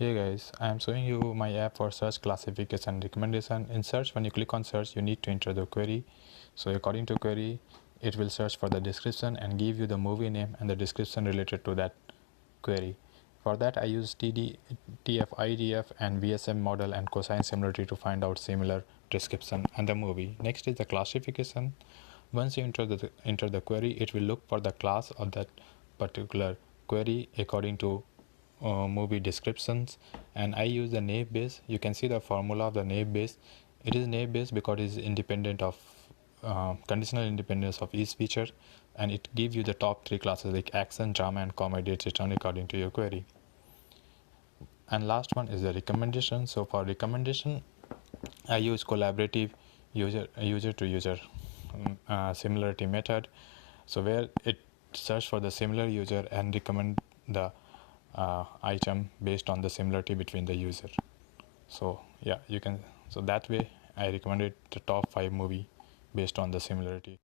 Hey guys, I am showing you my app for search classification and recommendation. In search, when you click on search, you need to enter the query. So according to query, it will search for the description and give you the movie name and the description related to that query. For that, I use TF-IDF and VSM model and cosine similarity to find out similar description and the movie. Next is the classification. Once you enter the query, it will look for the class of that particular query according to movie descriptions, and I use the naive Bayes. You can see the formula of the naive Bayes. It is naive Bayes because it is independent of conditional independence of each feature, and it gives you the top three classes like action, drama, and comedy, etc. according to your query. And last one is the recommendation. So for recommendation, I use collaborative user to user similarity method. So where it search for the similar user and recommend the item based on the similarity between the user. So yeah, you can, so that way I recommended the top 5 movie based on the similarity.